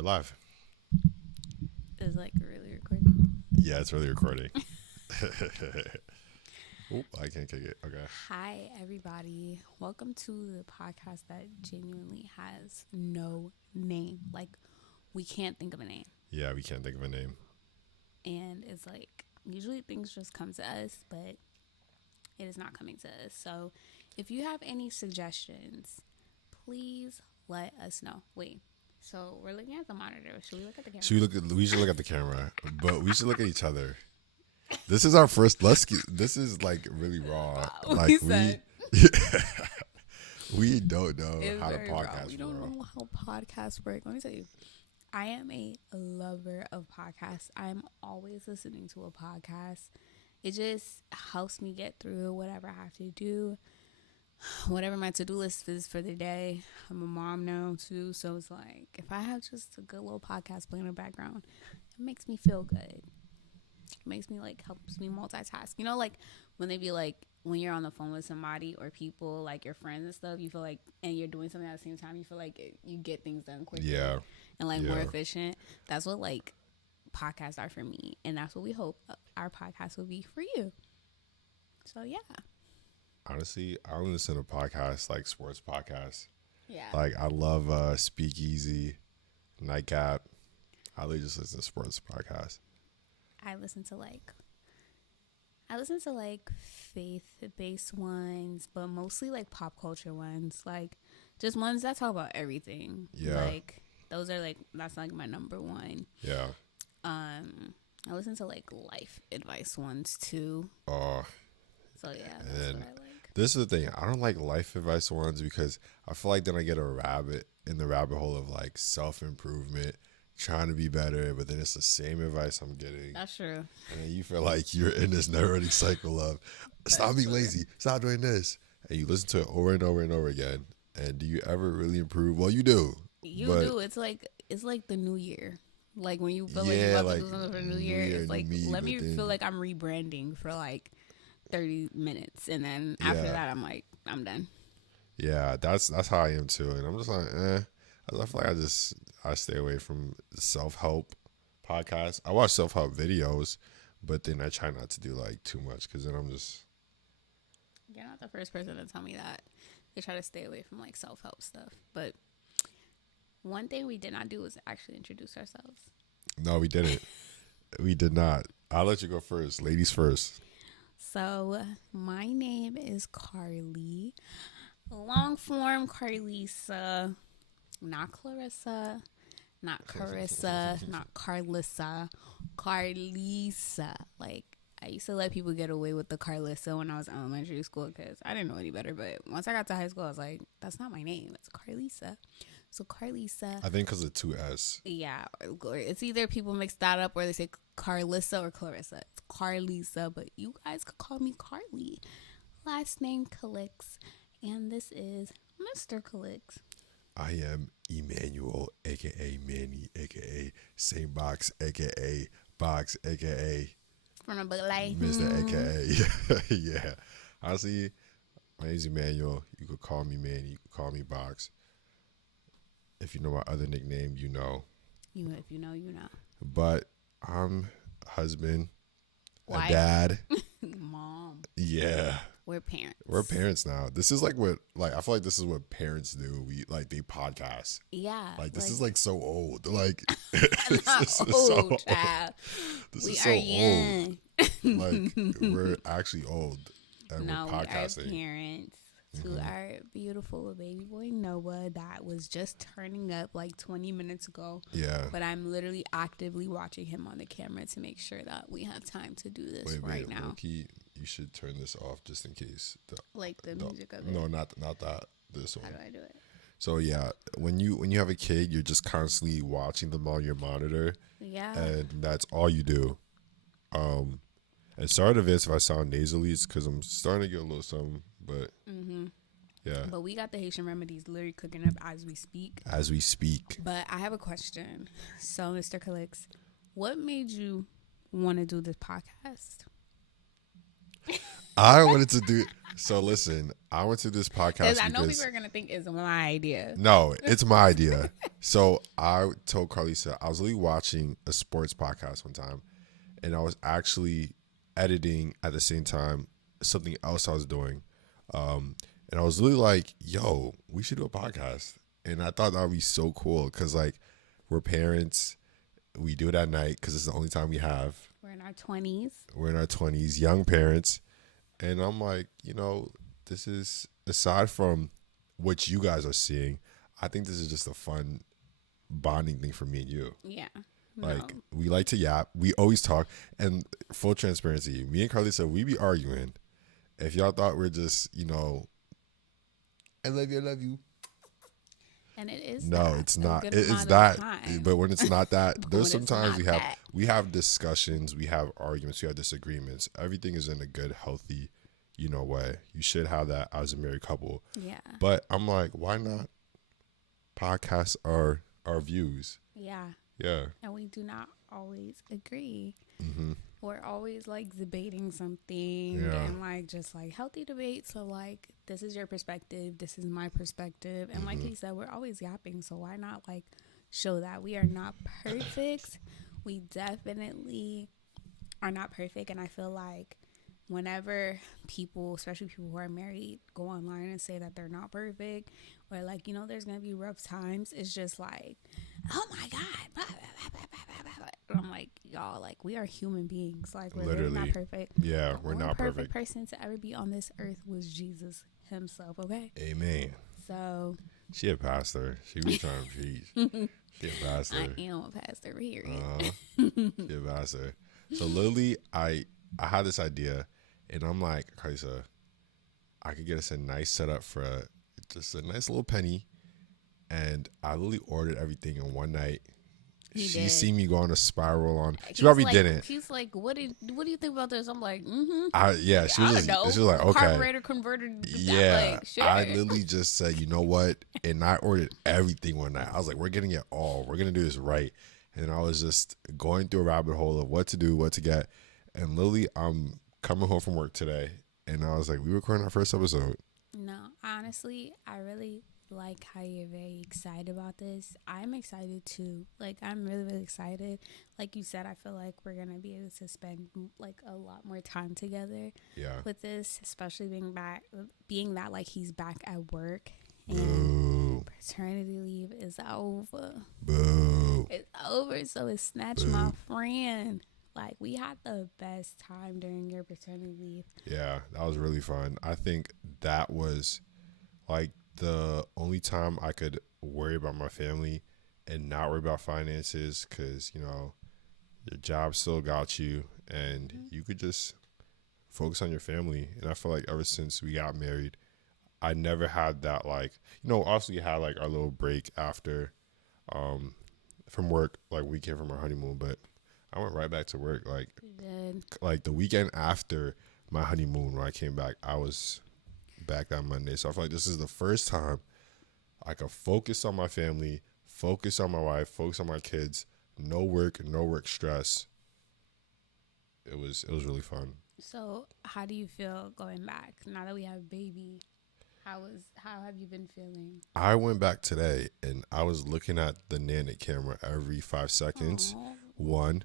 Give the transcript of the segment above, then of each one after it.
we're live. Is like really recording. Yeah, it's really recording. Oop, I can't kick it. Okay. Hi, everybody. Welcome to the podcast that genuinely has no name. Like, we can't think of a name. Yeah, we can't think of a name. And it's like, usually things just come to us, but it is not coming to us. So, if you have any suggestions, please let us know. Wait. So, we're looking at the monitor. Should we look at the camera? We should look at the camera, but we should look at each other. This is our first. This is like really raw. Like we don't know it's how to very raw. podcast. We don't know how podcasts work. Let me tell you, I am a lover of podcasts. I'm always listening to a podcast. It just helps me get through whatever I have to do, whatever my to-do list is for the day. I'm a mom now too, so it's like if I have just a good little podcast playing in the background, it makes me feel good. It makes me like helps me multitask. You know, like when they be like when you're on the phone with somebody or people like your friends and stuff, you feel like and you're doing something at the same time, you feel like you get things done quicker. Yeah. And like more efficient. That's what like podcasts are for me, and that's what we hope our podcast will be for you. So yeah. Honestly, I only listen to podcasts like sports podcasts. Yeah. Like I love Speakeasy, Nightcap. I really just listen to sports podcasts. I listen to like faith-based ones, but mostly like pop culture ones, like just ones that talk about everything. Yeah. Like those are like that's like my number one. Yeah. I listen to like life advice ones too. Oh. So yeah, that's what I like. This is the thing. I don't like life advice ones because I feel like then I get a rabbit hole of like self-improvement, trying to be better, but then it's the same advice I'm getting. That's true. And then you feel like you're in this never-ending cycle of stop being lazy, stop doing this. And you listen to it over and over and over again. And do you ever really improve? Well, you do. You do. It's like the new year. Like when you feel like you're about to do something for the new year, it's like let me feel like I'm rebranding for like 30 minutes, and then after that I'm like I'm done. Yeah, that's how I am too. And I'm just like I feel like I stay away from self-help podcasts. I watch self-help videos, but then I try not to do like too much because then I'm just... You're not the first person to tell me that. They try to stay away from like self-help stuff. But one thing we did not do was actually introduce ourselves. No, we didn't. We did not. I'll let you go first. Ladies first. So my name is Carli. Long form Carlisa. Not Clarissa, not Carissa, not Carlissa, Carlisa. Like, I used to let people get away with the Carlissa when I was in elementary school because I didn't know any better. But once I got to high school, I was like, that's not my name. It's Carlisa. So, Carlisa. I think because of 2 S. Yeah. It's either people mix that up or they say Carlissa or Clarissa. It's Carlisa, but you guys could call me Carli. Last name Calix. And this is Mr. Calix. I am Emmanuel, a.k.a. Manny, a.k.a. Same Box, a.k.a. Box, a.k.a. From a book like Mr. A.k.a. Yeah. Honestly, my name is Emmanuel. You could call me Manny. You could call me Box. If you know my other nickname, you know. If you know, you know. But I'm a husband, Wife. A dad. Mom. Yeah. We're parents. We're parents now. This is like what, like, I feel like this is what parents do. They podcast. Yeah. Like, this is like so old. Like, this is old, child. This we is so are young. old. Like, we're actually old. And no, we're podcasting. We are parents to our beautiful baby boy Noah that was just turning up like 20 minutes ago. Yeah. But I'm literally actively watching him on the camera to make sure that we have time to do this right now. Loki, you should turn this off just in case. The music of it? No, not that. This one. How do I do it? So yeah, when you have a kid, you're just constantly watching them on your monitor. Yeah. And that's all you do. And sorry to this if I sound nasally, it's because I'm starting to get a little something, but yeah. But we got the Haitian remedies literally cooking up as we speak. As we speak. But I have a question. So, Mr. Calix, what made you want to do this podcast? I wanted to do. So listen, I went to this podcast Because I know people are gonna think it's my idea. no, it's my idea. So I told Carlisa I was literally watching a sports podcast one time, and I was actually editing at the same time something else I was doing, and I was literally like, "Yo, we should do a podcast." And I thought that would be so cool because like we're parents, we do it at night because it's the only time we have. We're in our 20s. We're in our 20s, young parents. And I'm like, this is, aside from what you guys are seeing, I think this is just a fun bonding thing for me and you. Yeah. Like, we like to yap. We always talk. And full transparency, me and Carly said we be arguing. If y'all thought we're just, I love you. And it is. No, it's not. It's that. But when it's not that, there's sometimes we have discussions, we have arguments, we have disagreements. Everything is in a good, healthy, way. You should have that as a married couple. Yeah. But I'm like, why not podcast our views? Yeah. Yeah. And we do not always agree. Mm-hmm. We're always like debating something and like just like healthy debate. So like this is your perspective, this is my perspective, and like he said, we're always yapping. So why not like show that we are not perfect? We definitely are not perfect, and I feel like whenever people, especially people who are married, go online and say that they're not perfect, or like there's gonna be rough times, it's just like, oh my god, blah, blah, blah, blah, blah, blah. And I'm like, y'all, like we are human beings, like we're literally not perfect. Yeah, we're not perfect. Person to ever be on this earth was Jesus himself. Okay, amen. So she a pastor, she was trying to preach. She a pastor. I am a pastor, period. She a pastor. So literally I had this idea, and I'm like, Kaisa, I could get us a nice setup for just a nice little penny. And I literally ordered everything in one night. She seen me go on a spiral on. She probably didn't. She's like, what do you think about this? I'm like, yeah, she was like, okay. Carburetor converted. Yeah, like, sure. I literally just said, you know what? And I ordered everything one night. I was like, we're getting it all. We're gonna do this right. And I was just going through a rabbit hole of what to do, what to get. And literally, I'm coming home from work today, and I was like, we recording our first episode. No, honestly, I really like how you're very excited about this. I'm excited too. Like, I'm really, really excited. Like you said, I feel like we're going to be able to spend like a lot more time together with this, especially being that like he's back at work and paternity leave is over. Boo. It's over. So it's Snatch My Friend. Like, we had the best time during your paternity leave. Yeah, that was really fun. I think that was like the only time I could worry about my family and not worry about finances, because your job still got you, and you could just focus on your family. And I feel like ever since we got married, I never had that, like, also we had like our little break after from work, like we came from our honeymoon, but I went right back to work. Like the weekend after my honeymoon, when I came back, I was back that Monday. So I feel like this is the first time I could focus on my family, focus on my wife, focus on my kids. No work stress. It was really fun. So how do you feel going back now that we have a baby? How have you been feeling? I went back today, and I was looking at the Nana camera every 5 seconds. Aww. 1,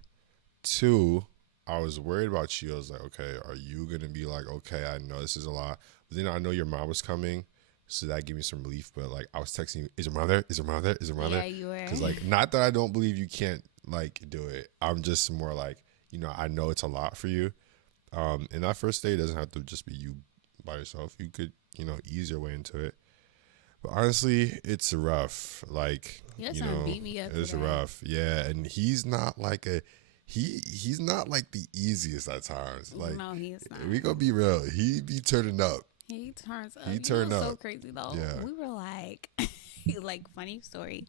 2, I was worried about you. I was like, okay, are you going to be like, okay, I know this is a lot. But then I know your mom was coming, so that gave me some relief. But, like, I was texting you, is your mom there? Is your mom there? Is your mom there? Yeah, you were. Because, like, not that I don't believe you can't, like, do it. I'm just more like, I know it's a lot for you. And that first day doesn't have to just be you by yourself. You could, ease your way into it. But honestly, it's rough. Like, beat me up it's today. rough. Yeah, and he's not like he's not like the easiest at times. Like, no, he's not. We gonna be real. He be turning up. He turns up. He turned up. So crazy though. Yeah. We were like, like, funny story.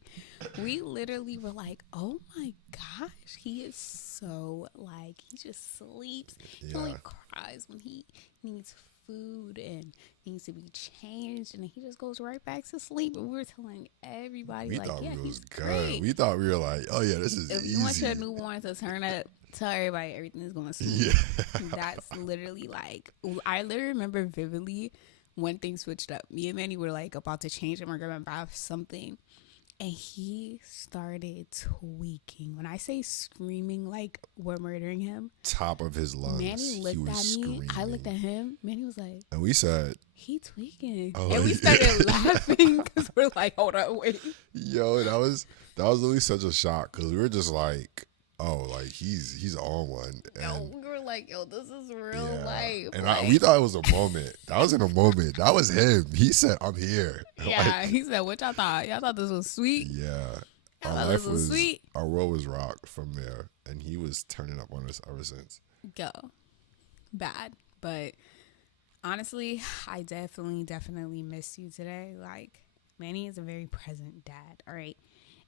We literally were like, oh my gosh, he is so like, he just sleeps. Yeah. He only cries when he needs food and needs to be changed, and he just goes right back to sleep. And we were telling everybody, We like, thought yeah, we was he's good. great. We thought we were like, oh yeah, this is If easy. you want your newborn to turn up, tell everybody everything is going smooth. Yeah. That's literally like, I literally remember vividly when things switched up. Me and Manny were like about to change him or grab him bath something, and he started tweaking. When I say screaming, like we're murdering him. Top of his lungs. Manny looked he was at me. screaming. I looked at him. Manny was like, and we said, he tweaking. Oh, and we started laughing because we're like, hold on, wait. yo, that was really such a shock because we were just like, oh, like he's on one. Yo, we were like, yo, this is real life. And like, we thought it was a moment. That wasn't a moment. That was him. He said, I'm here. yeah, he said, what y'all thought? Y'all thought this was sweet? Yeah. Y'all thought this was sweet? Our world was rocked from there. And he was turning up on us ever since. Go. Bad. But honestly, I definitely miss you today. Like, Manny is a very present dad, all right?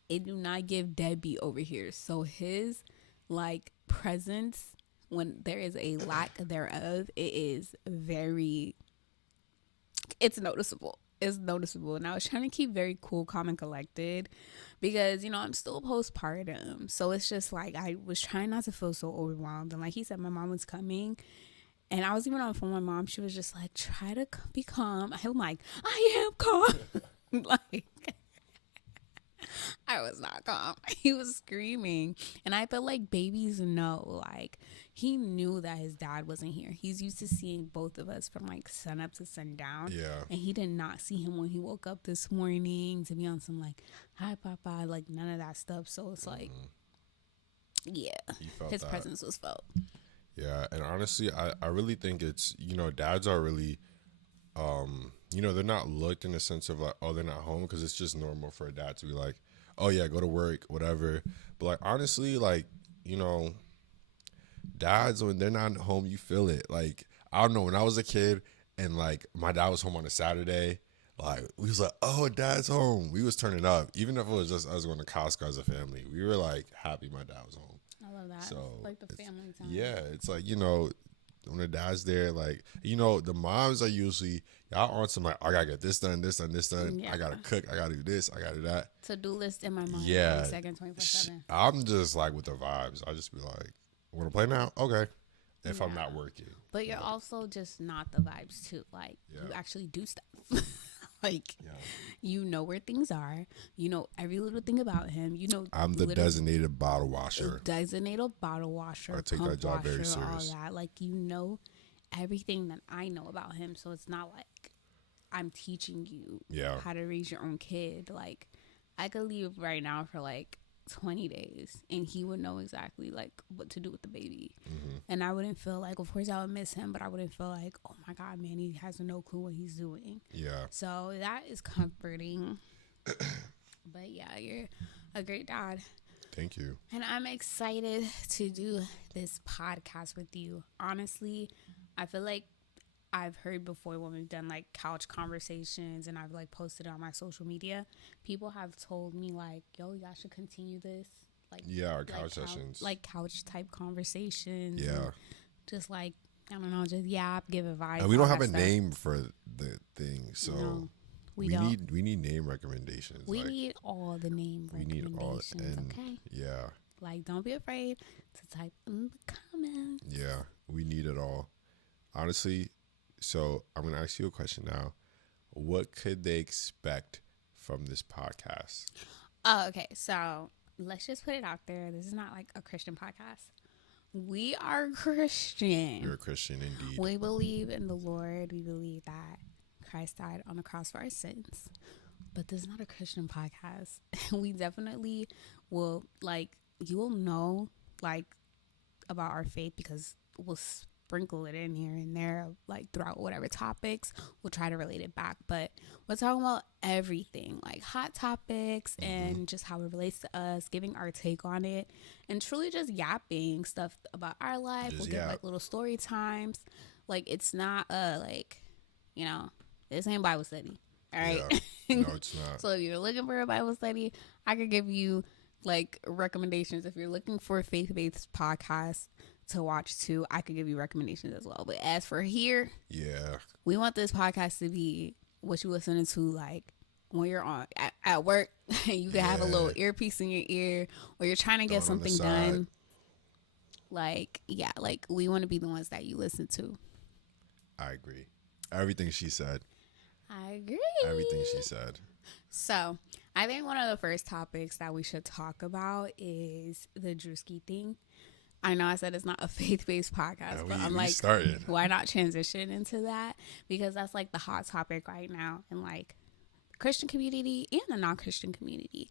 It do not give deadbeat over here. So his, like, presence, when there is a lack thereof, it's noticeable. It's noticeable. And I was trying to keep very cool, calm, and collected because, you know, I'm still postpartum. So it's just like I was trying not to feel so overwhelmed. And like he said, my mom was coming. And I was even on the phone with my mom. She was just like, try to be calm. I'm like, I am calm. Like, I was not calm. He was screaming. And I felt like babies know. Like, he knew that his dad wasn't here. He's used to seeing both of us from, like, sun up to sundown. Yeah. And he did not see him when he woke up this morning to be on some, like, hi, Papa. Like, none of that stuff. So it's like, yeah, his presence was felt. Yeah. And honestly, I really think it's, you know, dads are really, you know, they're not looked in the sense of like, oh, they're not home because it's just normal for a dad to be like, oh, yeah, go to work, whatever. But like, honestly, like, you know, dads, when they're not home, you feel it. Like, I don't know, when I was a kid and like my dad was home on a Saturday, like we was like, oh, dad's home. We was turning up. Even if it was just us going to Costco as a family, we were like happy my dad was home. I love that. So like the family time. Yeah, it's like, you know, when the dad's there, like, you know, the moms are usually, y'all on some like, I gotta get this done, this done, this done. Yeah. I gotta cook, I gotta do this, I gotta do that. To-do list in my mind. Yeah. Every second, 24/7. I'm just like with the vibes. I just be like, wanna play now? Okay. If I'm not working. But you're also just not the vibes too. Like, you actually do stuff. Like, you know where things are. You know every little thing about him. You know, I'm the designated bottle washer. Designated bottle washer. I take that job very serious. All that. Like, you know everything that I know about him. So it's not like I'm teaching you how to raise your own kid. Like, I could leave right now for like 20 days and he would know exactly like what to do with the baby. And I wouldn't feel like, of course I would miss him, but I wouldn't feel like, oh my God, man, he has no clue what he's doing. So that is comforting. But yeah, you're a great dad. Thank you. And I'm excited to do this podcast with you. Honestly, I feel like I've heard before when we've done like couch conversations and I've like posted it on my social media, people have told me like, yo, y'all should continue this. Like, our couch sessions. Like couch type conversations. Yeah. Just like, I don't know, just yap, give advice. And we don't have a name for the thing. So no, we need name recommendations. We need all the name recommendations. We need all, okay? Yeah. Like, don't be afraid to type in the comments. Yeah, we need it all. Honestly, so I'm going to ask you a question now. What could they expect from this podcast? Oh, okay. So let's just put it out there. This is not like a Christian podcast. We are Christian. You're a Christian indeed. We believe in the Lord. We believe that Christ died on the cross for our sins. But this is not a Christian podcast. We definitely will, like, you will know, like, about our faith because we'll sprinkle it in here and there, like throughout whatever topics. We'll try to relate it back, but we're talking about everything, like hot topics and just how it relates to us, giving our take on it, and truly just yapping stuff about our life. We'll give like little story times. Like, it's not like, you know, this ain't Bible study, all right? No, it's not. So if you're looking for a Bible study, I could give you like recommendations. If you're looking for a faith-based podcast to watch too, I could give you recommendations as well. But as for here, Yeah. we want this podcast to be what you listening to like when you're on at work. You can have a little earpiece in your ear, or you're trying to get something done. Like, yeah, like we want to be the ones that you listen to. I agree. Everything she said. I agree. Everything she said. So, I think one of the first topics that we should talk about is the Druski thing. I know I said it's not a faith-based podcast, but I'm like, why not transition into that? Because that's like the hot topic right now in like the Christian community and the non-Christian community.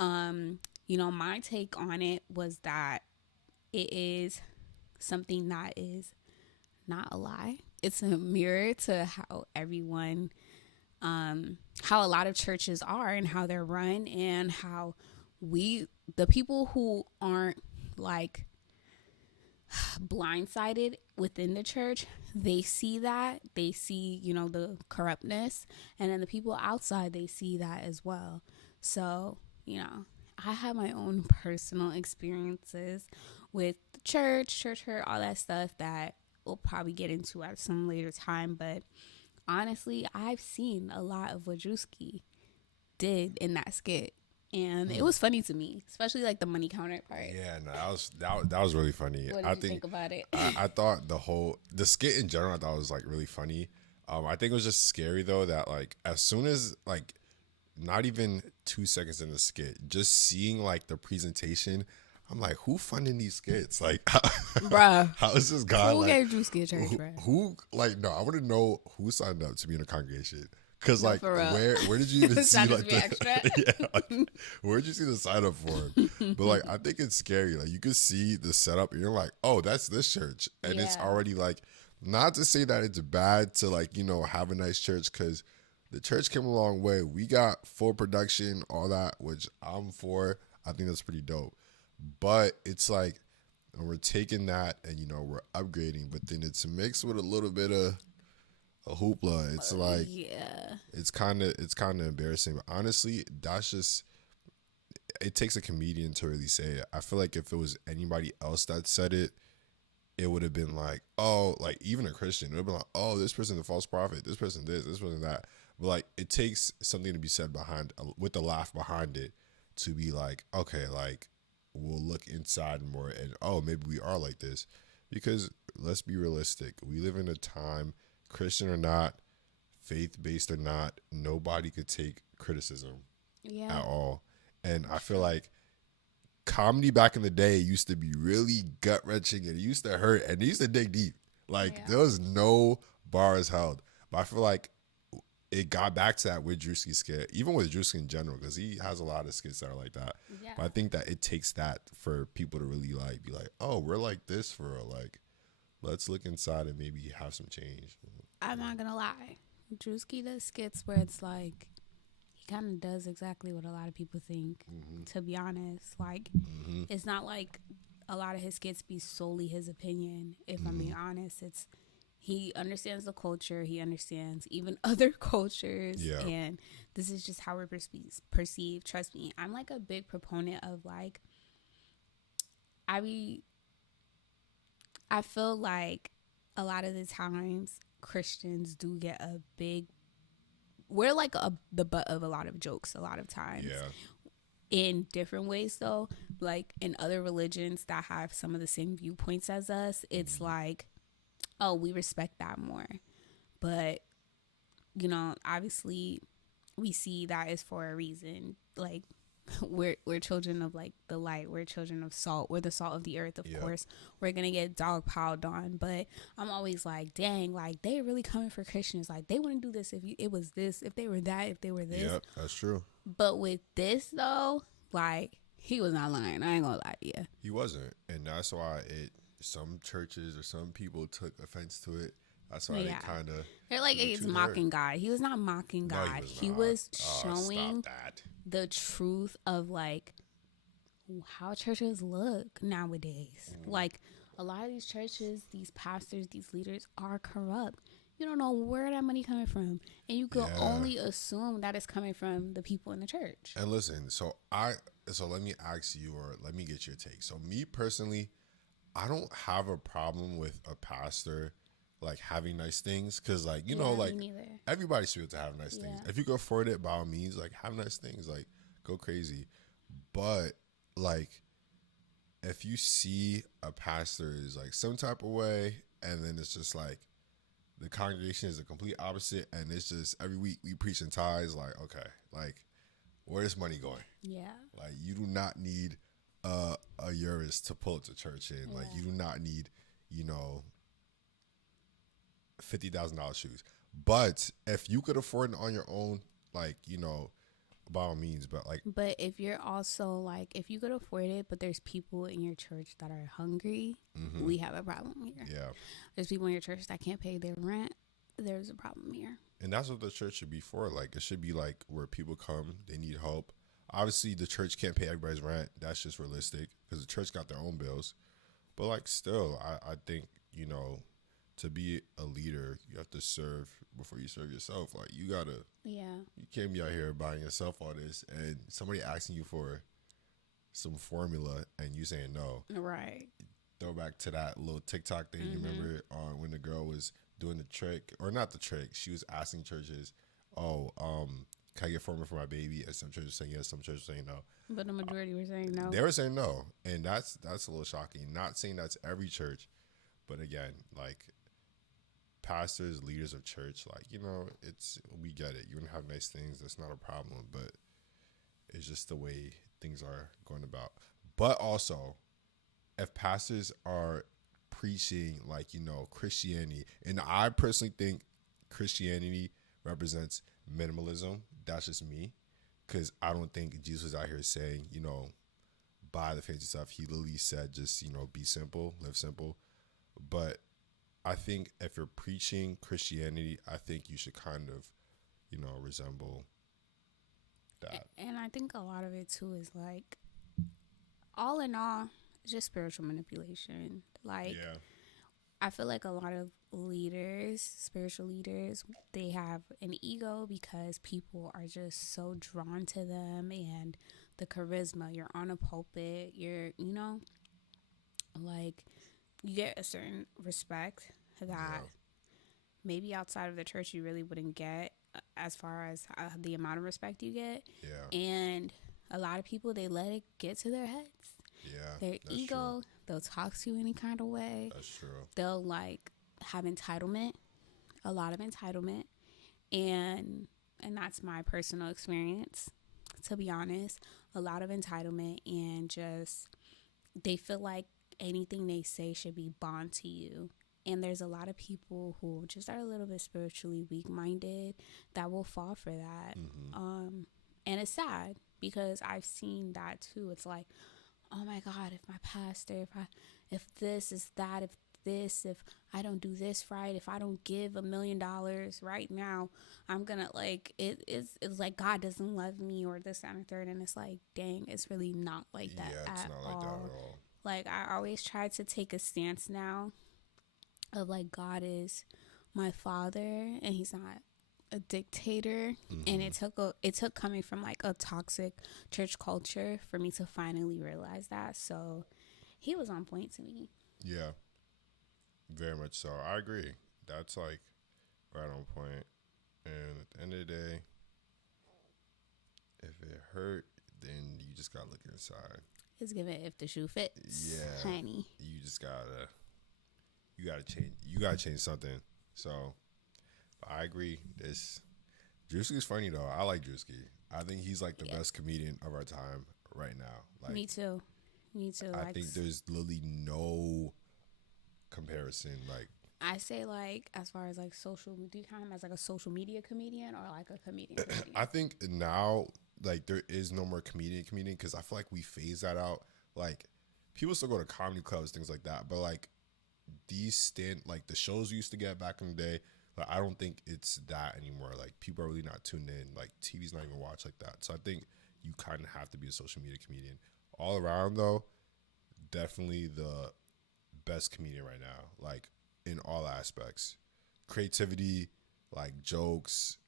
You know, my take on it was that it is something that is not a lie. It's a mirror to how everyone, how a lot of churches are and how they're run, and how the people who aren't like blindsided within the church, they see that. They see, you know, the corruptness, and then the people outside, they see that as well. So, you know, I have my own personal experiences with church hurt, all that stuff that we'll probably get into at some later time. But honestly, I've seen a lot of what Druski did in that skit, and it was funny to me, especially like the money counter part. Yeah, no, that was really funny. What did you think about it? I thought the skit in general, I thought was like really funny. I think it was just scary though that like as soon as like not even 2 seconds in the skit, just seeing like the presentation, I'm like, who funding these skits? Like, bruh, how is this guy? Who gave Druski a church, bruh? Who like? No, I want to know who signed up to be in a congregation. Cause like, where did you even see like where did you see the sign up for it? But like, I think it's scary. Like, you could see the setup, and you're like, oh, that's this church, and it's already like, not to say that it's bad to like, you know, have a nice church, cause the church came a long way. We got full production, all that, which I'm for. I think that's pretty dope. But it's like, and we're taking that and, you know, we're upgrading, but then it's mixed with a little bit of a hoopla. It's like, it's kind of embarrassing. But honestly, that's just, it takes a comedian to really say it. I feel like if it was anybody else that said it, it would have been like, oh, like even a Christian, it would have been like, oh, this person's a false prophet, this person this person that. But like, it takes something to be said behind, with the laugh behind it, to be like, okay, like, we'll look inside more and, oh, maybe we are like this. Because let's be realistic. We live in a time, Christian or not, faith-based or not, nobody could take criticism at all. And I feel like comedy back in the day used to be really gut-wrenching, and it used to hurt, and it used to dig deep. Like, there was no bars held. But I feel like it got back to that with Druski's skit, even with Druski in general, because he has a lot of skits that are like that. Yeah. But I think that it takes that for people to really like be like, oh, we're like this for real. Like, let's look inside and maybe have some change. I'm not gonna lie, Druski does skits where it's like he kind of does exactly what a lot of people think. To be honest, like it's not like a lot of his skits be solely his opinion. If I'm being honest, it's. He understands the culture. He understands even other cultures. Yeah. And this is just how we're perceived. Trust me. I'm like a big proponent of like, I feel like a lot of the times Christians do get we're like the butt of a lot of jokes a lot of times. Yeah. In different ways though. Like in other religions that have some of the same viewpoints as us, it's like, oh, we respect that more. But, you know, obviously we see that is for a reason. Like, we're children of, like, the light. We're children of salt. We're the salt of the earth, of course. We're going to get dog piled on. But I'm always like, dang, like, they really coming for Christians. Like, they wouldn't do this if it was this, if they were that, if they were this. Yep, that's true. But with this, though, like, he was not lying. I ain't going to lie to you. He wasn't. And that's why some churches or some people took offense to it. That's why they kind of... They're like, he's mocking God. He was not mocking God. He was showing the truth of, like, how churches look nowadays. Like, a lot of these churches, these pastors, these leaders are corrupt. You don't know where that money coming from. And you can only assume that it's coming from the people in the church. And listen, so let me ask you, or let me get your take. So me personally... I don't have a problem with a pastor like having nice things because like you Yeah, know me like neither. everybody should be able to have nice things. Yeah. If you can afford it, by all means, like have nice things, like go crazy. But like if you see a pastor is like some type of way, and then it's just like the congregation is the complete opposite, and it's just every week we preach in tithes, like okay, like where's money going? Yeah. Like you do not need a Urus to pull it to church in. Like Yeah. you do not need, you know, $50,000 shoes. But if you could afford it on your own, like, you know, by all means, but like But if you're also like, if you could afford it, but there's people in your church that are hungry, we have a problem here. yeah. There's people in your church that can't pay their rent. There's a problem here. And that's what the church should be for. Like it should be like where people come, they need help. Obviously the church can't pay everybody's rent. That's just realistic because the church got their own bills. But like still, I think, you know, to be a leader, you have to serve before you serve yourself. Like you gotta, Yeah. you can't be out here buying yourself all this and somebody asking you for some formula and you saying no. Right. Throw back to that little TikTok thing. You remember when the girl was doing the trick, or not the trick, she was asking churches, oh, can I get formula for my baby? And some churches saying yes, some churches saying no. But the majority were saying no. They were saying no, and that's a little shocking. Not saying that's every church, but again, like pastors, leaders of church, like you know, we get it. You want to have nice things, that's not a problem, but it's just the way things are going about. But also, if pastors are preaching like you know Christianity, and I personally think Christianity represents minimalism. That's just me, because I don't think Jesus was out here saying you know buy the fancy stuff. He literally said just you know be simple, live simple. But I think if you're preaching Christianity, I think you should kind of you know resemble that. And I think a lot of it too is like, all in all, it's just spiritual manipulation. Like, Yeah. I feel like a lot of leaders, spiritual leaders, they have an ego because people are just so drawn to them and the charisma. You're on a pulpit, you know, like you get a certain respect that maybe outside of the church you really wouldn't get as far as the amount of respect you get. Yeah. And a lot of people, they let it get to their heads. Yeah. Their that's ego, true. they'll talk to you any kind of way. That's true. They'll like have entitlement, a lot of entitlement. And that's my personal experience, to be honest. A lot of entitlement, and just they feel like anything they say should be bond to you. And there's a lot of people who just are a little bit spiritually weak-minded that will fall for that. And it's sad because I've seen that too. It's like, oh my God, if my pastor, if this is that, if I don't do this right, if I don't give $1 million right now, I'm gonna like it's like God doesn't love me or this and the third. And it's like, dang, it's really not like that Yeah, it's at not like all. that at all. Like I always try to take a stance now of like, God is my father and he's not a dictator. And it took coming from like a toxic church culture for me to finally realize that. So he was on point to me. Yeah, very much so. I agree. That's like right on point. And at the end of the day, if it hurt, then you just gotta look inside. It's given if the shoe fits. Yeah, Honey. you just gotta change. You gotta change something. So I agree. Druski's funny though. I like Druski. I think he's like the best comedian of our time right now. Like Me too. I think there's literally no comparison. Like I say, like, as far as like social, do you count him as like a social media comedian or like a comedian? I think now like there is no more comedian because I feel like we phase that out. Like people still go to comedy clubs, things like that, but like like the shows we used to get back in the day, like I don't think it's that anymore. Like people are really not tuned in. Like TV's not even watched like that. So I think you kind of have to be a social media comedian. All around though, definitely the best comedian right now. Like in all aspects, creativity, like jokes,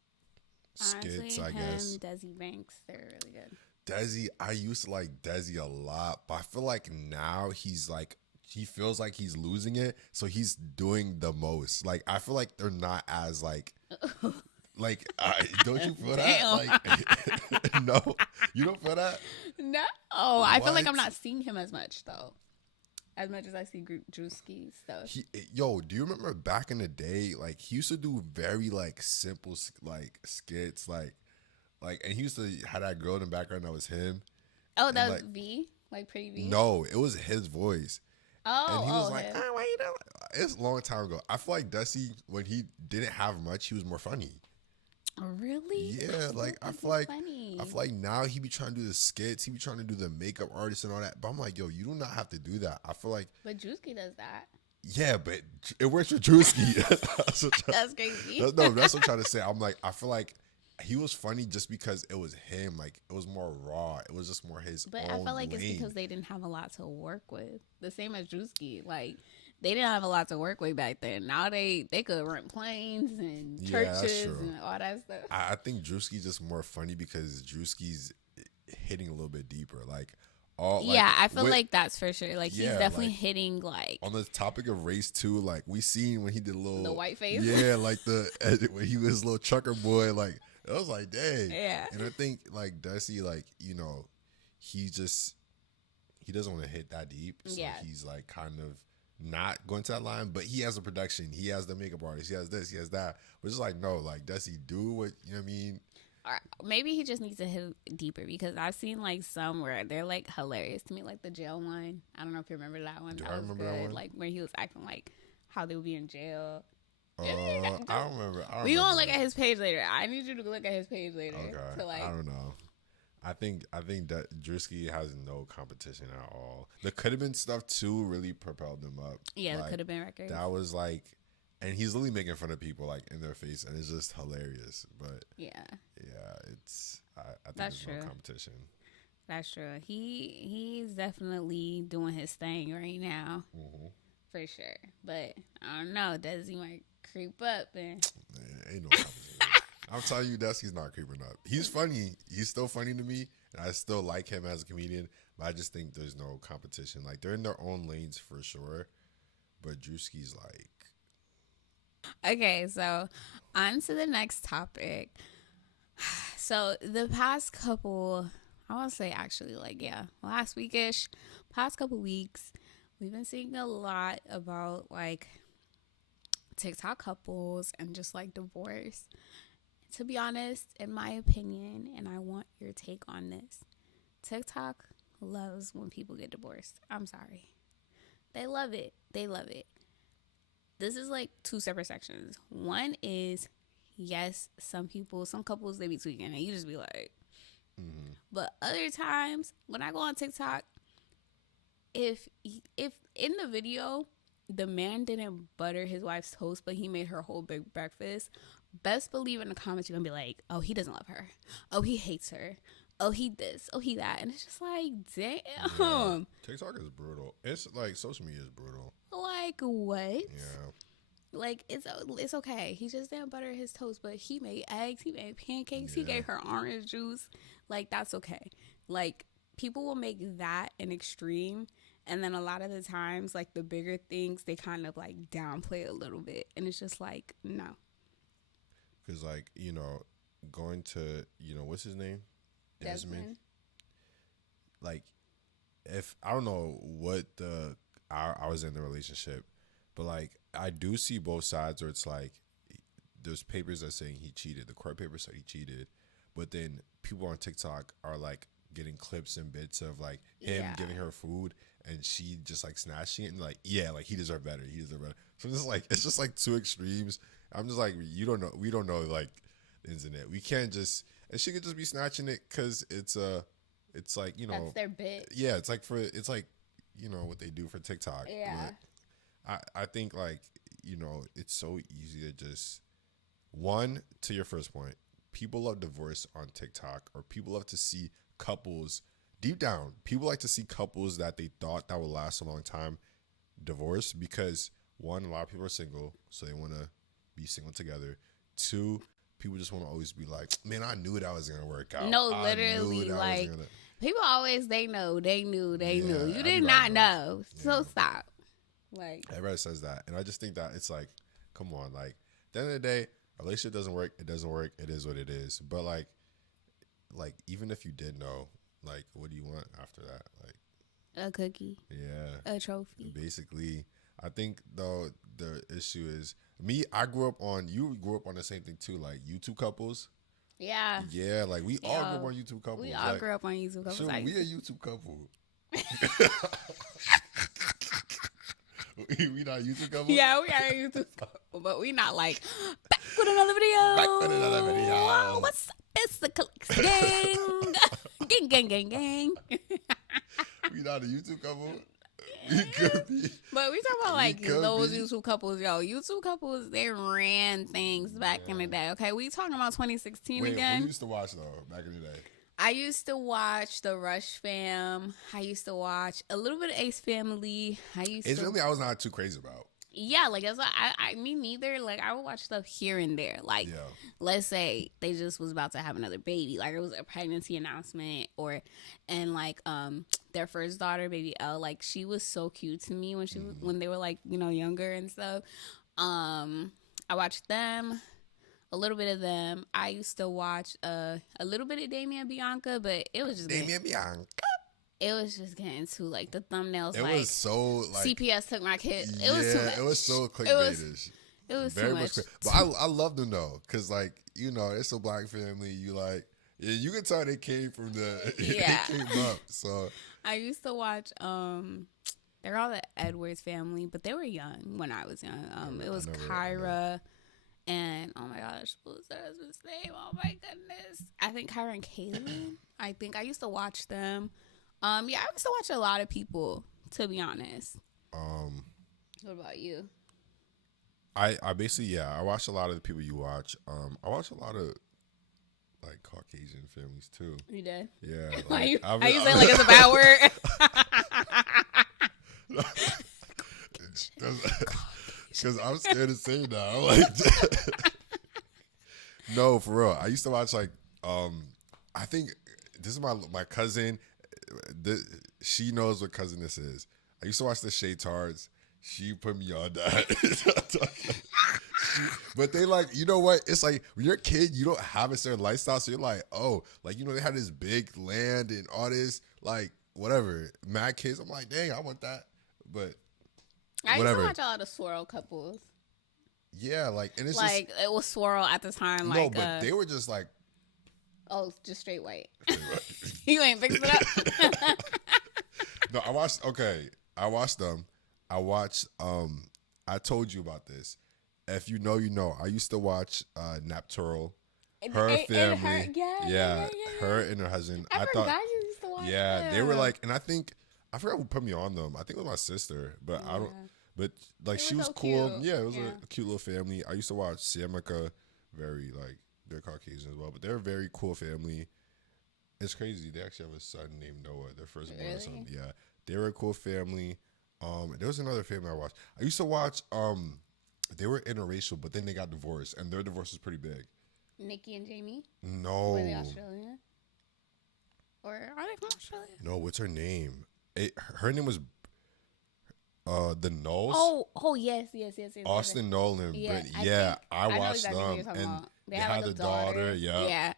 skits. Honestly, I guess Desi Banks, they're really good. Desi, I used to like Desi a lot, but I feel like now he's like he feels like he's losing it, so he's doing the most. Like I feel like they're not as like don't you feel that? Like no, you don't feel that? No, I feel like I'm not seeing him as much though. As much as I see Druski stuff. Do you remember back in the day? Like he used to do very like simple like skits, like, and he used to have that girl in the background that was him. Oh, that was V, like Pretty V. No, it was his voice. Oh, and he was like, him. why you doing? It's a long time ago. I feel like Dusty, when he didn't have much, he was more funny. Really? Yeah, like I feel like now he be trying to do the skits, he be trying to do the makeup artist and all that. But I'm like, yo, you do not have to do that. I feel like, but Druski does that. Yeah, but it works for Druski. That's crazy. No, that's what I'm trying to say. I'm like, I feel like he was funny just because it was him. Like it was more raw. It was just more his. But I felt like it's because they didn't have a lot to work with. The same as Druski. Like they didn't have a lot to work with back then. Now they could rent planes and churches and all that stuff. I think Druski's just more funny because Druski's hitting a little bit deeper. Like I feel like that's for sure. Like he's definitely hitting like on the topic of race too. Like we seen when he did the white face. Yeah, like when he was a little trucker boy. Like it was like, dang. Yeah. And I think like Dusty, like he doesn't want to hit that deep. So he's like kind of not going to that line, but he has a production, he has the makeup artist, he has this, he has that. But it's like, no, like Dusty, do what you know what I mean. Or maybe he just needs to hit deeper because I've seen like some where they're like hilarious to me, like the jail one. I don't know if you remember that one. Do I remember that one? Like where he was acting like how they would be in jail. I don't remember. We gonna look at his page later. I need you to look at his page later. Okay. I don't know. I think that Druski has no competition at all. The Could Have Been stuff too really propelled him up. Yeah, the Could Have Been records. That was like, and he's literally making fun of people like in their face, and it's just hilarious. But it's I think that's there's true. No competition. That's true. He's definitely doing his thing right now, for sure. But I don't know. Desi might creep up and ain't no competition. I'm telling you, Dusty's not creeping up. He's funny. He's still funny to me, and I still like him as a comedian. But I just think there's no competition. Like they're in their own lanes for sure, but Druski's like. Okay, so on to the next topic. So the past couple, I want to say actually last weekish, past couple weeks, we've been seeing a lot about like TikTok couples and just like divorce. To be honest, in my opinion, and I want your take on this, TikTok loves when people get divorced. I'm sorry. They love it. They love it. This is like two separate sections. One is, yes, some couples, they be tweaking and you just be like, But other times when I go on TikTok, if in the video, the man didn't butter his wife's toast, but he made her whole big breakfast, best believe in the comments you're gonna be like, oh, he doesn't love her. Oh, he hates her. Oh, he this. Oh, he that. And it's just like, damn. Yeah. TikTok is brutal. It's like social media is brutal. Like what? Yeah. Like it's okay. He just didn't butter his toast, but he made eggs. He made pancakes. Yeah. He gave her orange juice. Like that's okay. Like people will make that an extreme. And then a lot of the times, like the bigger things, they kind of like downplay a little bit. And it's just like, no. Because like, going to, what's his name? Desmond. Like, if, I don't know what I was in the relationship, but like, I do see both sides where it's like, there's papers that saying he cheated. The court papers said he cheated. But then people on TikTok are like getting clips and bits of like him giving her food and she just like snatching it and like, yeah, like he deserved better. He deserved better. So it's just like two extremes. I'm just like, we don't know like the internet. We can't just, and she could just be snatching it because it's like, that's their bit. Yeah, it's like what they do for TikTok. Yeah. But I think like, it's so easy to just, one, to your first point, people love divorce on TikTok, or people love to see couples deep down. People like to see couples that they thought that would last a long time divorce because one, a lot of people are single, so they want to be single together. Two, people just want to always be like, man, I knew that was gonna work out. No, literally, like people always they knew. You did not know, so stop. Like, everybody says that, and I just think that it's like, come on, like at the end of the day, a relationship doesn't work. It doesn't work. It is what it is. But like even if you did know, like, what do you want after that? Like a cookie, yeah, a trophy. basically. I think though the issue is me. I grew up on. You grew up on the same thing too, like YouTube couples. Yeah. Yeah, like we all grew up on YouTube couples. We all like, grew up on YouTube couples. Sure, we a YouTube couple. we not a YouTube couple? Yeah, we are a YouTube couple, but we not like back with another video. Back with another video. Oh, what's up? It's the Clicks gang. gang. We not a YouTube couple? We could be. But we talk about like those YouTube couples, yo. YouTube couples, they ran things back in the day. Okay, we talking about 2016 again. What you used to watch though back in the day? I used to watch the Rush Fam. I used to watch a little bit of Ace Family. Ace Family, I was not too crazy about. Yeah, like me neither. Like I would watch stuff here and there. Like let's say they just was about to have another baby. Like it was a pregnancy announcement, and their first daughter, baby Elle. Like she was so cute to me when when they were like younger and stuff. I watched them. A little bit of them. I used to watch a little bit of Damien and Bianca, but it was just Bianca. It was just getting too like the thumbnails. It was so like CPS took my kid. Yeah, it was too much. It was so clickbaitish. It was very too much. But I love them though, cause like it's a black family. You like you can tell they came from the they came up. So I used to watch they're all the Edwards family, but they were young when I was young. It was Kyra. And oh my gosh, what was her husband's name? Oh my goodness. I think Kyra and Kaylin. I think I used to watch them. I used to watch a lot of people, to be honest. What about you? I basically I watch a lot of the people you watch. I watch a lot of like Caucasian families too. You did? Yeah. Like, Are you saying like it's a bad word? Because I'm scared to say that. I'm like, no, for real. I used to watch like, I think this is my cousin. She knows what cousin this is. I used to watch the Shaytards. She put me on that. But they like, you know what? It's like when you're a kid, you don't have a certain lifestyle. So you're like, oh, like, they had this big land and all this, like, whatever. Mad kids. I'm like, dang, I want that. But I used to watch a lot of swirl couples. Yeah, like, and it's like it was swirl at the time. No, but they were just like, just straight white. You ain't fixed it up. No, I watched them. I watched. I told you about this. If you know, you know. I used to watch Naptural. Her family, her and her husband. I forgot you used to watch. Yeah, they were like, and I forgot who put me on them. I think it was my sister, but I don't. But like she was cool. Cute. Yeah, it was a cute little family. I used to watch Siamaka. Very like they're Caucasian as well, but they're a very cool family. It's crazy. They actually have a son named Noah. Their firstborn son. Yeah, they were a cool family. There was another family I watched. I used to watch. They were interracial, but then they got divorced, and their divorce was pretty big. Nikki and Jamie? No. Were they Australian? Or are they from Australia? No, what's her name? Her name was the Knowles. Oh, yes. Austin Nolan. Yeah, but I watched them, and they had a daughter. Yeah.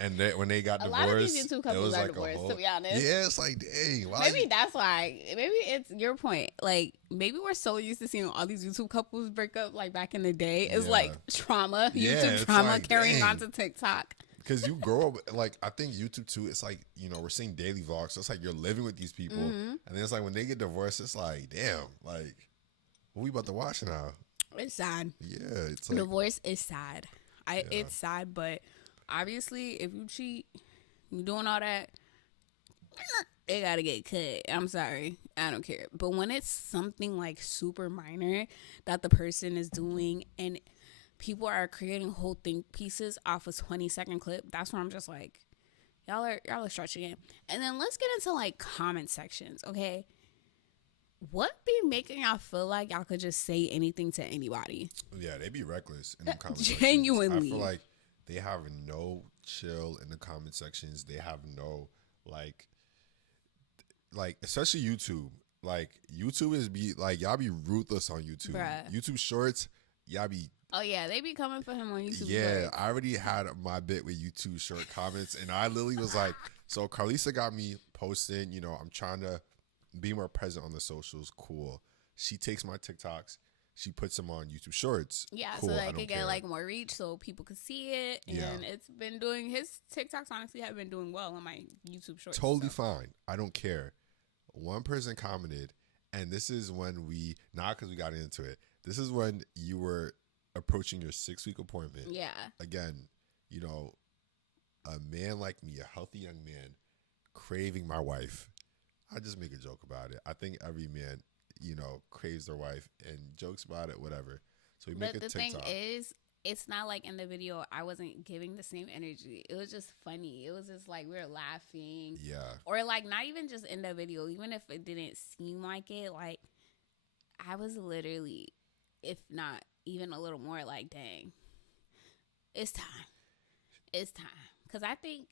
And when they got divorced, a lot of these YouTube couples are divorced. To be honest, yeah, it's like, dang. Maybe that's why. Maybe it's your point. Like maybe we're so used to seeing all these YouTube couples break up. Like back in the day, it's like trauma. YouTube trauma like, carrying on to TikTok. Because you grow up, like, I think YouTube too, it's like, we're seeing daily vlogs. So it's like you're living with these people. Mm-hmm. And then it's like when they get divorced, it's like, damn, like, what we about to watch now? It's sad. Yeah. It's like, divorce is sad. It's sad, but obviously, if you cheat, you doing all that, they got to get cut. I'm sorry. I don't care. But when it's something like super minor that the person is doing and people are creating whole think pieces off a 20-second clip, that's where I'm just like, y'all are stretching it. And then let's get into like comment sections, okay? What be making y'all feel like y'all could just say anything to anybody? Yeah, they be reckless in the comment Genuinely. sections. I feel like they have no chill in the comment sections. They have no like especially YouTube. like YouTube is like y'all be ruthless on YouTube. Bruh. YouTube Shorts, y'all be. Oh yeah, they be coming for him on YouTube. Yeah, Shorts. I already had my bit with YouTube short comments, and I literally was like, so Carlisa got me posting. You know, I'm trying to be more present on the socials. Cool. She takes my TikToks, she puts them on YouTube Shorts. Yeah, cool, so that I could get like more reach, so people could see it. And it's been doing, his TikToks honestly have been doing well on my YouTube Shorts. Totally fine. I don't care. One person commented, and this is when not because we got into it. This is when you were approaching your 6-week appointment. Yeah. Again, you know, a man like me, a healthy young man, craving my wife. I just make a joke about it. I think every man, you know, craves their wife and jokes about it, whatever. So we make a TikTok. But the thing is, it's not like in the video I wasn't giving the same energy. It was just funny. It was just like we were laughing. Yeah. Or like not even just in the video, even if it didn't seem like it, like I was literally, if not even a little more, like, dang, it's time. It's time. Because I think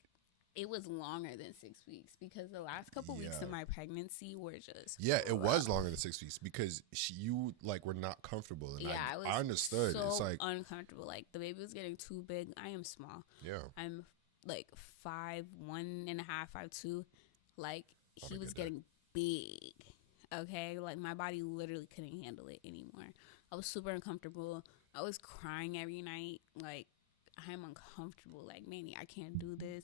it was longer than 6 weeks, because the last couple weeks of my pregnancy were just it was longer than 6 weeks because you like were not comfortable, and I understood. So it's like uncomfortable. Like the baby was getting too big. I am small. Yeah, I'm like 5'1.5", 5'2". Like he was getting big. Okay, like my body literally couldn't handle it anymore. I was super uncomfortable. I was crying every night. Like I'm uncomfortable. Like, Manny, I can't do this.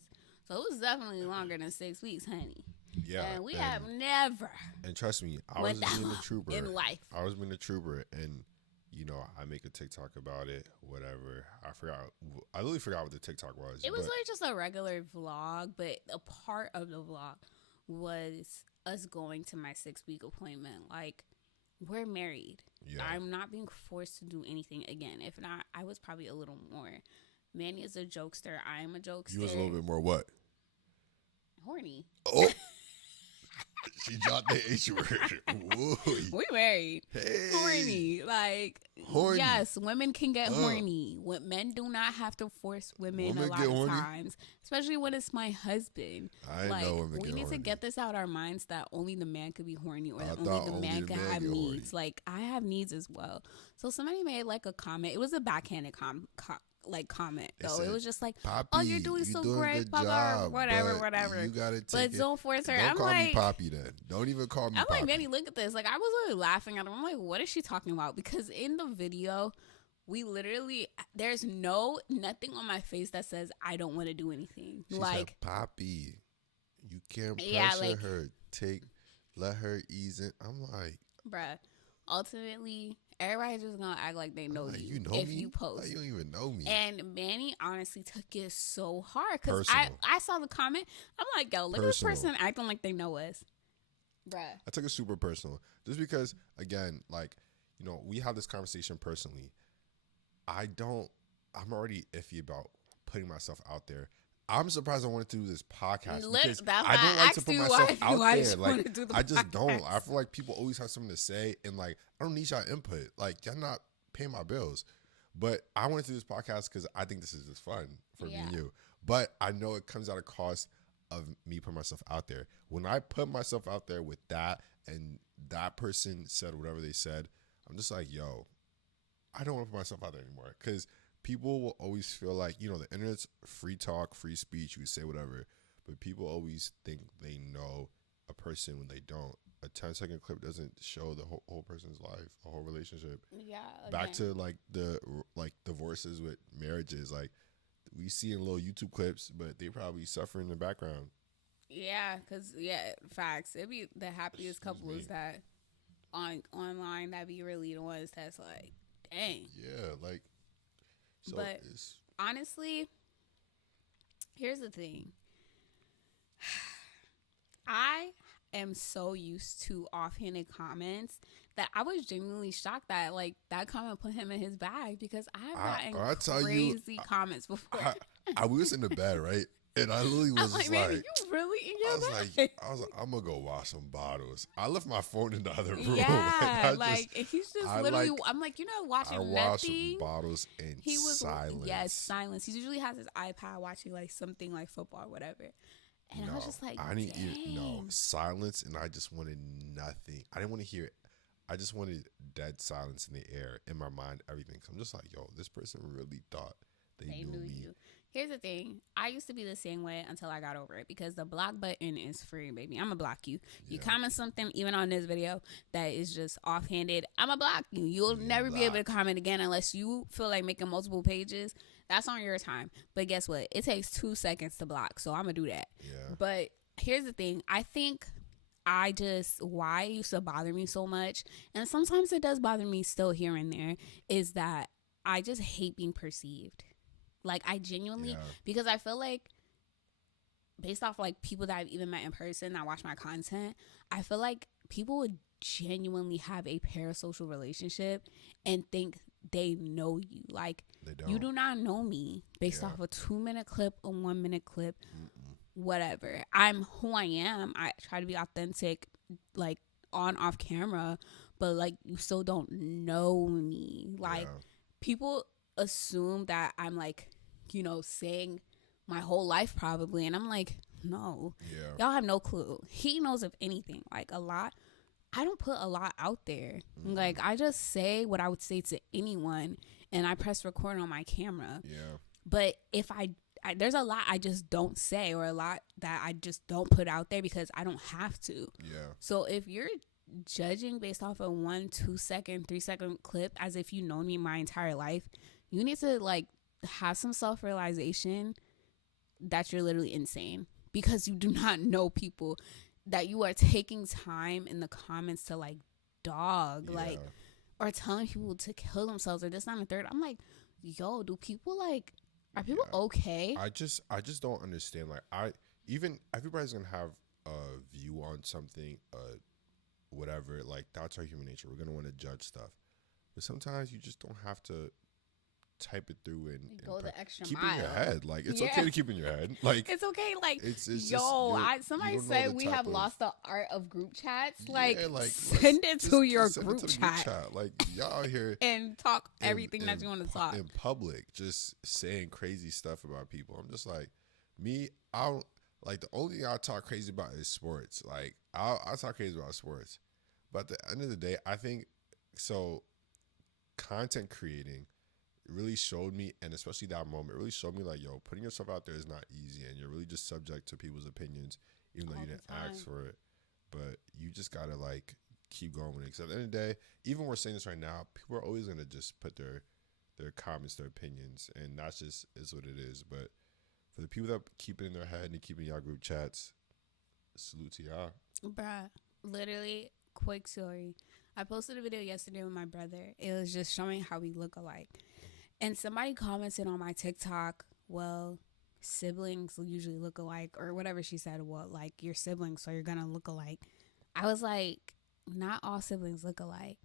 So it was definitely longer than 6 weeks, honey. Yeah. And we have never. And trust me, I was being a trooper. In life. I was being a trooper. And, you know, I make a TikTok about it, whatever. I literally forgot what the TikTok was. It was like just a regular vlog, but a part of the vlog was us going to my 6-week appointment. Like, we're married. Yeah. I'm not being forced to do anything again. If not, I was probably a little more. Manny is a jokester. I am a jokester. You was a little bit more what? Horny. Oh. She dropped the H word. We married. Hey. Horny. Like, horny. Yes, women can get horny. What men do not have to force women a lot of times. Especially when it's my husband. I know women we need to get this out our minds that only the man could be horny, or that only the man can have needs. Horny. Like, I have needs as well. So somebody made like a comment. It was a backhanded comment though. It was just like, oh, you're doing so great, Papa, whatever. You gotta take but don't force her. Don't call me Poppy then. Don't even call me Poppy. I'm like, Manny, look at this. Like, I was really laughing at her. I'm like, what is she talking about? Because in the video, we literally, there's nothing on my face that says I don't want to do anything. She like, said, Poppy, you can't pressure her. Let her ease it. I'm like, bruh, ultimately, everybody's just gonna act like they know you if you post. Like, you don't even know me. And Manny honestly took it so hard because I saw the comment. I'm like, yo, look at this person acting like they know us, bruh. I took it super personal just because, again, like, you know, we have this conversation personally. I'm already iffy about putting myself out there. I'm surprised I wanted to do this podcast because I don't like to put myself out there. Like, I just don't. I feel like people always have something to say, and like, I don't need y'all input. Like, y'all not paying my bills. But I wanted to do this podcast because I think this is just fun for me and you. But I know it comes at a cost of me putting myself out there. When I put myself out there with that, and that person said whatever they said, I'm just like, yo, I don't want to put myself out there anymore, because people will always feel like, you know, the internet's free talk, free speech. You can say whatever, but people always think they know a person when they don't. A 10-second clip doesn't show the whole person's life, a whole relationship. Yeah. Back to like divorces with marriages. Like, we see in little YouTube clips, but they probably suffer in the background. Yeah, because facts. It'd be the happiest couples that online that be really the ones that's like, dang. Yeah, like. So but honestly, here's the thing. I am so used to offhanded comments that I was genuinely shocked that like that comment put him in his bag, because I've gotten crazy comments before. I was in the bed, right? And I literally was like, man, you really in your bag? I was like, I'm gonna go wash some bottles. I left my phone in the other room. Yeah, like he's just literally. I'm like, you're not watching nothing. I washed bottles in silence. Yes, silence. He usually has his iPad watching like something like football or whatever. And I was just like, I didn't dang. silence, and I just wanted nothing. I didn't want to hear it. I just wanted dead silence in the air, in my mind, everything. So I'm just like, yo, this person really thought they knew me. You. Here's the thing. I used to be the same way until I got over it, because the block button is free, baby. I'm going to block you. You comment something, even on this video, that is just offhanded, I'm going to block you. You'll never be able to comment again unless you feel like making multiple pages. That's on your time. But guess what? It takes 2 seconds to block, so I'm going to do that. Yeah. But here's the thing. I think why it used to bother me so much, and sometimes it does bother me still here and there, is that I just hate being perceived. Like, I genuinely, because I feel like, based off, like, people that I've even met in person that watch my content, I feel like people would genuinely have a parasocial relationship and think they know you. Like, you do not know me based off a 2-minute clip, a 1-minute clip, whatever. I'm who I am. I try to be authentic, like, off camera, but, like, you still don't know me. Like, people assume that I'm, like, saying my whole life probably, and I'm like, no, y'all have no clue. He knows, if anything, like, a lot. I don't put a lot out there. Like, I just say what I would say to anyone, and I press record on my camera. But if I there's a lot I just don't say, or a lot that I just don't put out there because I don't have to. So if you're judging based off a 1, 2 second, 3 second clip as if you know me my entire life, you need to, like, have some self-realization that you're literally insane, because you do not know people that you are taking time in the comments to, like, like, or telling people to kill themselves or this, that, and the third. I'm like, yo, do people, like, are people okay? I just don't understand. Like, even everybody's gonna have a view on something, whatever. Like, that's our human nature. We're gonna want to judge stuff, but sometimes you just don't have to type it through and go the extra keep mile. it in your head. Like, it's okay to keep in your head. Like, it's okay. Like, it's somebody said we have lost the art of group chats. Like, send it to your group chat. Like, y'all here and talk everything that you want to talk in public, just saying crazy stuff about people. I'm just like, me, I don't like, the only thing I talk crazy about is sports. Like, I talk crazy about sports, but at the end of the day, I think so. Content creating really showed me, and especially that moment, really showed me, like, yo, putting yourself out there is not easy, and you're really just subject to people's opinions, even though you didn't ask for it. But you just gotta, like, keep going with it. Because at the end of the day, even we're saying this right now, people are always gonna just put their comments, their opinions, and that's just is what it is. But for the people that keep it in their head and keep it in y'all group chats, salute to y'all. Bruh, literally, quick story. I posted a video yesterday with my brother. It was just showing how we look alike. And somebody commented on my TikTok, well, siblings usually look alike, or whatever she said. Well, like, you're siblings, so you're going to look alike. I was like, not all siblings look alike.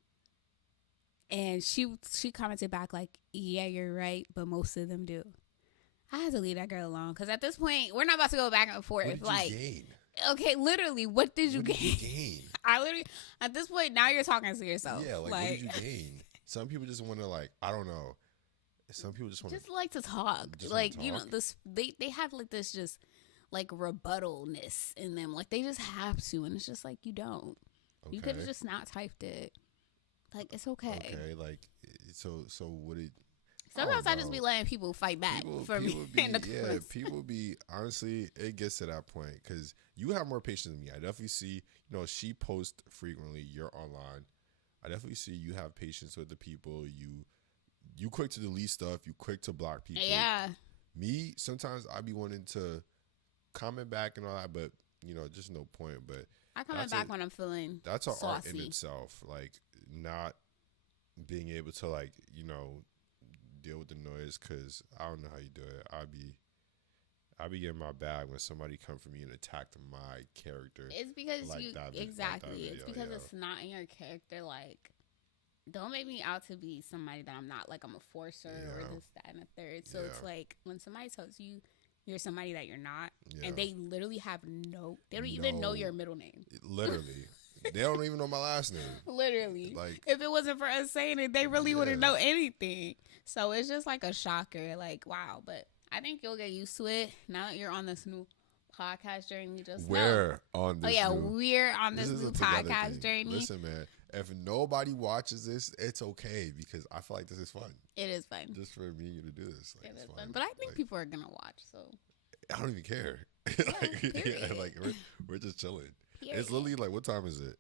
And she commented back, like, yeah, you're right, but most of them do. I had to leave that girl alone, because at this point, we're not about to go back and forth. What did you gain? Okay, literally, what did you gain? I literally, at this point, now you're talking to yourself. Yeah, like, what did you gain? Some people just want to, like, I don't know. Some people just like to talk. Like, you know, this they have, like, this just, like, rebuttalness in them. Like, they just have to, and it's just like, you don't. Okay. You could have just not typed it. Like, it's okay. Okay, like, so what did... Sometimes I just be letting people fight back for me. People be, honestly, it gets to that point, because you have more patience than me. I definitely see, you know, she posts frequently, you're online. I definitely see you have patience with the people. You quick to delete stuff. You quick to block people. Yeah. Me, sometimes I be wanting to comment back and all that, but, you know, just no point. But I comment back when I'm feeling that's an art in saucy. itself. Like, not being able to, like, you know, deal with the noise, because I don't know how you do it. I be getting my bag when somebody come for me and attacked my character. It's because like you exactly. It's because it's not in your character. Like, don't make me out to be somebody that I'm not. Like, I'm a forcer or this, that, and the third. So it's like, when somebody tells you you're somebody that you're not, and they literally have they don't even know your middle name. Literally. They don't even know my last name. Literally. Like, if it wasn't for us saying it, they really wouldn't know anything. So it's just like a shocker. Like, wow. But I think you'll get used to it now that you're on this new podcast journey, just we're on this. We're on this new podcast journey. Listen, man, if nobody watches this, it's okay because I feel like this is fun. It is fun. Just for me and you to do this. Like, it is fun. But I think people are gonna watch, so I don't even care. We're just chilling. Period. It's literally like, what time is it?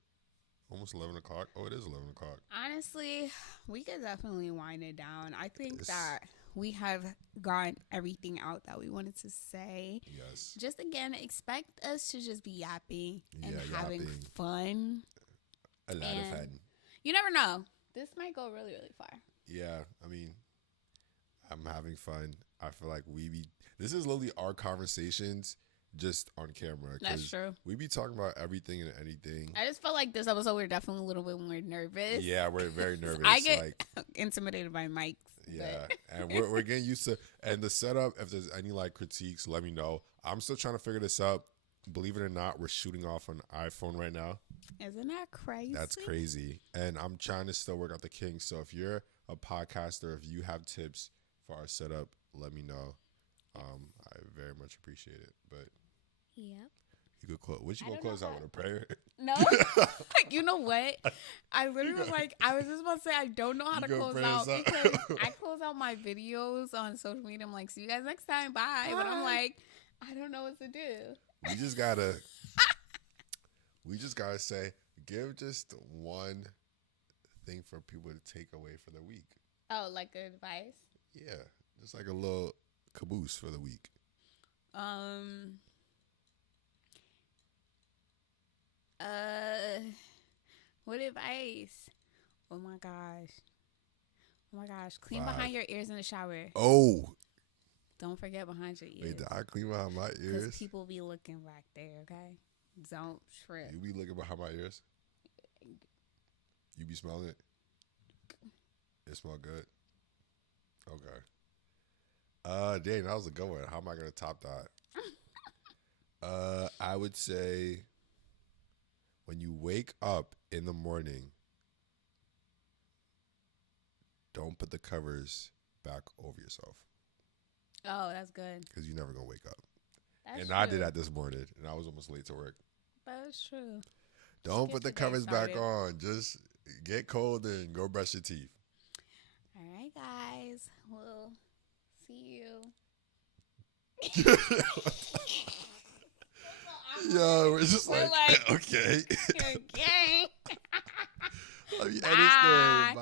Almost 11 o'clock. Oh, it is 11 o'clock. Honestly, we could definitely wind it down. I think that we have gotten everything out that we wanted to say. Yes. Just again, expect us to just be yapping and having yapping. fun. A lot of fun. You never know. This might go really, really far. Yeah, I mean, I'm having fun. I feel like this is literally our conversations just on camera. That's true. We be talking about everything and anything. I just felt like this episode we're definitely a little bit more nervous. Yeah, we're very nervous. I get intimidated by mics. Yeah, and we're getting used to, and the setup, if there's any like critiques, let me know. I'm still trying to figure this out. Believe it or not, we're shooting off an iPhone right now. Isn't that crazy? That's crazy. And I'm trying to still work out the kinks. So if you're a podcaster, if you have tips for our setup, let me know. I very much appreciate it. But yep. You could close. Would you gonna close out with a prayer? No. You know what? I literally was like, I was just about to say I don't know how to close out because I close out my videos on social media. I'm like, see you guys next time. Bye. But I'm like, I don't know what to do. We just gotta say, give just one thing for people to take away for the week. Oh, like advice? Yeah. Just like a little caboose for the week. What advice? Oh my gosh. Clean behind your ears in the shower. Oh. Don't forget behind your ears. Wait, did I clean behind my ears? Because people be looking back there, okay? Don't trip. You be looking behind my ears? You be smelling it? It smell good? Okay. Dang, that was a good one. How am I going to top that? I would say when you wake up in the morning, don't put the covers back over yourself. Oh, that's good. Because you're never going to wake up. That's and true. I did that this morning, and I was almost late to work. That's true. Don't put the covers back on. Just get cold and go brush your teeth. All right, guys. We'll see you. Yo, we're just like, okay. Okay. Love you, Bye.